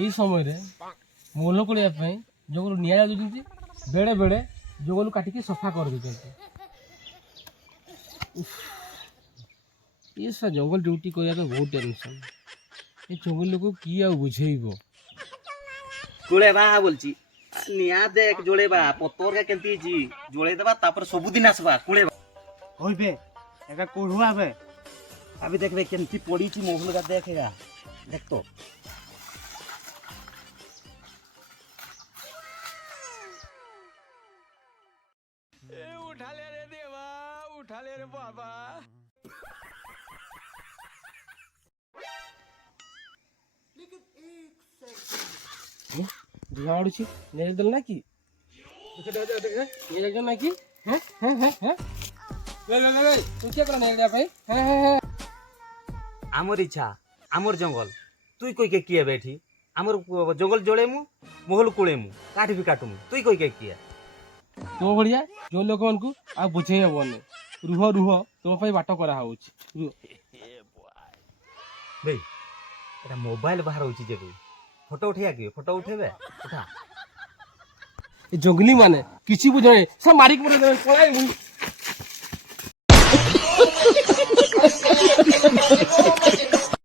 এই সমୟରେ ମହୁଲ କୋଳିବା ପାଇଁ ଜଙ୍ଗଲରୁ ନିଆଁ ଯାଉଛନ୍ତି, ବେଳେ ବେଳେ ଜଙ୍ଗଲକୁ କାଟିକି ସଫା କରିଦେଉଛନ୍ତି। ଏ ଜଙ୍ଗଲ ଡ୍ୟୁଟି କରିବା ପାଇଁ ବହୁତ ଟେନସନ୍। ଏ ଜଙ୍ଗଲ ଲୋକ କିଏ ଆଉ ବୁଝେଇବ? ଜୋଳେଇବା বলছি নিয়া দেখ জোড়েবা পতরকা কেমতি ହେଇଛି জোড়েই দেবা তারপরে ସବୁদিন আসবা কুড়েবা হইবে একা কোড়ুয়াবে আবি দেখবে কেমতি পড়িছি মহুলগা দেখেগা দেখ তো এ উঠালে রে দেবা উঠালে রে বাবা ধোঁয়া উড়ুছি, নিয়ে দিল নাকি? নিয়ে যাচ্ছ নাকি? হ্যাঁ হ্যাঁ হ্যাঁ হ্যাঁ তুই কে করে নিয়ে যাওয়া ভাই? হ্যাঁ হ্যাঁ হ্যাঁ আমার ইচ্ছা আমার জঙ্গল তুই কই কে কিয়ে বেঠি আমার জঙ্গল জোড়েমু মহুল কুড়েমু কাঠি ବି କାଟୁମୁ তুই কই কে কিয়ে ତୋ ଭଳିଆ ଯୋଉ ଲୋକମାନଙ୍କୁ ଆଉ ବୁଝେଇ ହବନି। ରୁହ ରୁହ, ତୋ ପାଇଁ ବାଟ କରାହଉଛି। ଭାଇ এটা মোবাইল বাহার হচ্ছে যে ফটো উঠেয়া কি ফটো উঠেবে উঠা ଏ ଜଙ୍ଗଲି ମାନେ କିଛି ବୁଝେ, ସେ ମାରିକି ପଳେଇ